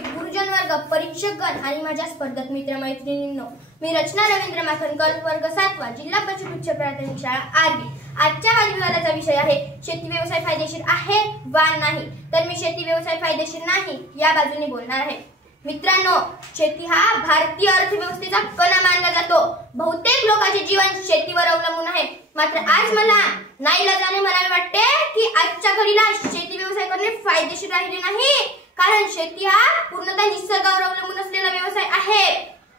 गुरुजन वर्ग, परीक्षकगण आणि माझ्या स्पर्धक मित्रमैत्रिणींनो, मी रचना रवींद्र माखनकर, वर्ग 7वा, जिल्हा परिषद उच्च प्राथमिक शाळा आरबी। आजच्या वादविवादाचा विषय आहे शेती व्यवसाय फायदेशीर आहे वा नाही। तर मी शेती व्यवसाय फायदेशीर नाही या बाजूने बोलणार आहे। मित्रांनो, शेती हा भारतीय अर्थव्यवस्थेचा कणा मानला जातो। बहुतेक लोकांचे जीवन शेतीवर अवलंबून आहे। मात्र आज मला नाईलाजाने म्हणावे वाटते की आजच्या घडीला शेती व्यवसाय करणे फायदेशीर राहिले नाही, कारण शेती हा पूर्णतः निसर्गावर अवलंबून असलेला व्यवसाय आहे।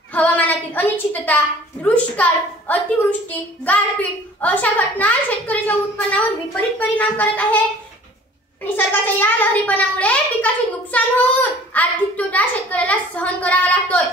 हवामानातील अनिश्चितता, दुष्काळ, अतिवृष्टी, गारपीट अशा घटना शेतकऱ्याच्या उत्पन्नावर विपरीत परिणाम करत आहे। निसर्गाच्या या लहरीपणामुळे पिकाचे नुकसान होऊन आर्थिक तोटा शेतकऱ्याला सहन करावा लागतोय।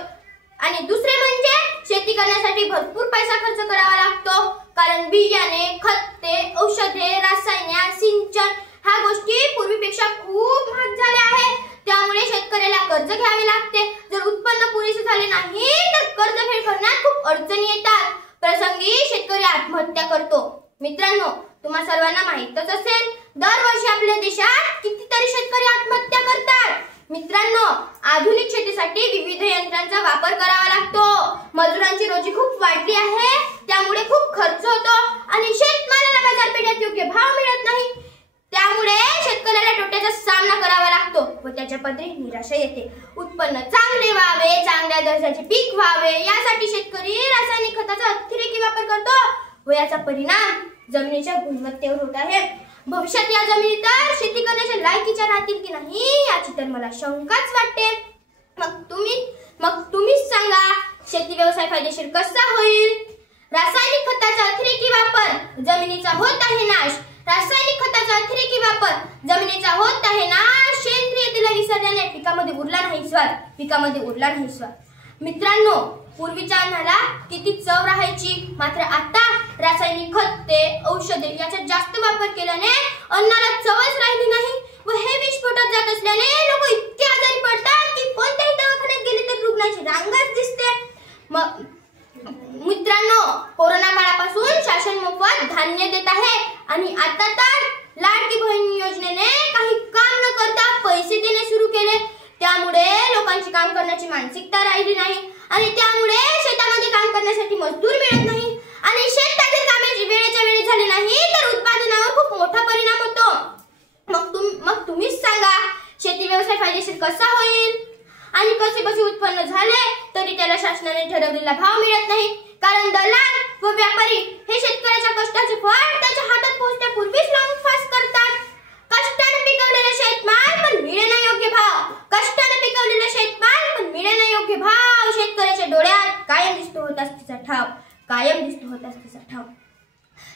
आणि दुसरे म्हणजे शेती करण्यासाठी भरपूर पैसा खर्च करावा लागतो, कारण बियाणे, खते, औषधे, रसायने, सिंचन ह्या गोष्टी पूर्वीपेक्षा खूप महाग झाल्या आहेत। त्यामुळे शेतकऱ्याला कर्ज घ्यावे लागते। जर उत्पन्न पुरेसे झाले नाही तर कर्जफेड करण्यात खूप अडचणी येतात। प्रसंगी शेतकरी आत्महत्या करतो। मित्रांनो, तुम्हा सर्वांना माहीतच असेल, दरवर्षी आपल्या देशात कितीतरी शेतकरी आत्महत्या करतात। मित्रांनो, आधुनिक शेतीसाठी विविध यंत्रांचा वापर करावा लागतो। मजुरांची रोजी खूप वाढली आहे, त्यामुळे खूप खर्च होतो आणि शेतमालाला बाजारपेठेत योग्य भाव मिळत नाही। त्यामुळे शेतकऱ्याला तोट्याचा सामना करावा लागतो व त्याच्या पदरी निराशा येते। उत्पन्न चांगले व्हावे, चांगल्या दर्जाचे पीक व्हावे यासाठी शेतकरी रासायनिक खताचा अतिरेकी वापर करतो व याचा परिणाम जमिनीच्या गुणवत्तेवर होत आहे। भविष्यात या जमिनी तर शेती करण्याच्या लायकीच्या राहतील की नाही याची तर मला शंकाच वाटते। मग तुम्हीच सांगा, शेती व्यवसाय फायदेशीर कसा होईल? रासायनिक खताचा अतिरेकी वापर जमिनीचा होत आहे नाश। रासायनिक खताचा अतिरेकी वापर जमिनीचा होत आहे नाश। सेंद्रिय तेल विसर्जनाने पिकामध्ये उरला नाही स्वाद। मित्रांनो, पूर्वीच्या अन्नाला किती चव राहायची, मात्र आता रासायनिक खते, औषधे याचा जास्त वापर केल्याने अन्नाला चवच राहिली नाही व हे विष पोटात जात असल्याने लोक इतके आजारी पडतात की कोणत्याही दवाखान्यात गेले तर रुग्णाची रांगच दिसते। मित्रांनो, कोरोना काळापासून शासन मोफत धान्य देत आहे आणि आता तर लाडकी बहीण योजनेने काही काम न करता पैसे देणे सुरू केले। त्यामुळे लोकांची काम करण्याची मानसिकता राहिली नाही आणि त्यामुळे शेतामध्ये काम करण्यासाठी मजदूर मिळत नाही आणि शेतातील कामे वेळेच्या वेळी झाली नाही तर उत्पादनावर खूप मोठा परिणाम होतो। मग तुम्हीच सांगा, शेती व्यवसाय फायदेशीर कसा होईल? आणि कसे उत्पन्न झाले तरी त्याला शासनाने ठरवलेला भाव मिळत नाही, कारण दलाल व व्यापारी हे शेतकऱ्याच्या कष्टाचे फळ त्याच्या हातात पोहोचण्यापूर्वीच लावून फास करतात। कष्टाने पिकवलेला शेतमाल पण मिळे ना योग्य भाव, कष्टाने पिकवलेला शेतमाल पण मिळे ना योग्य भाव। शेतकऱ्याच्या डोळ्यात कायम दिसतो होताच तिचा ठाव।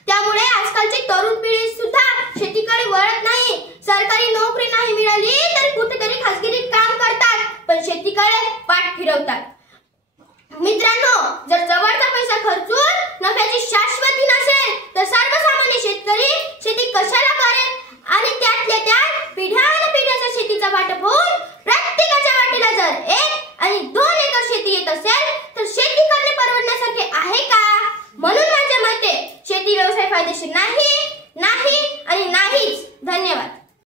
त्यामुळे आजकालची तरुण पिढी सुद्धा शेतीकडे वळत नाही। सरकारी नोकरी नाही मिळाली तरी कुठेतरी खासगीत काम करतात, पण शेतीकडे पाठ फिरवतात। मित्रांनो, जर जवळचा पैसा खर्चून नफ्याची शाश्वती नसेल तर सर्वसामान्य शेतकरी शेती कशाला करेल? आणि त्यातल्या त्यात पिढ्यानपिढ्याच्या शेतीचा वाटप होऊन प्रत्येकाच्या वाटेला जर 1 आणि 2 एकर शेती येत असेल तर शेती करणे परवडण्यासारखे आहे का? म्हणून माझ्या मते शेती व्यवसाय फायदेशीर नाही आणि नाहीच। धन्यवाद।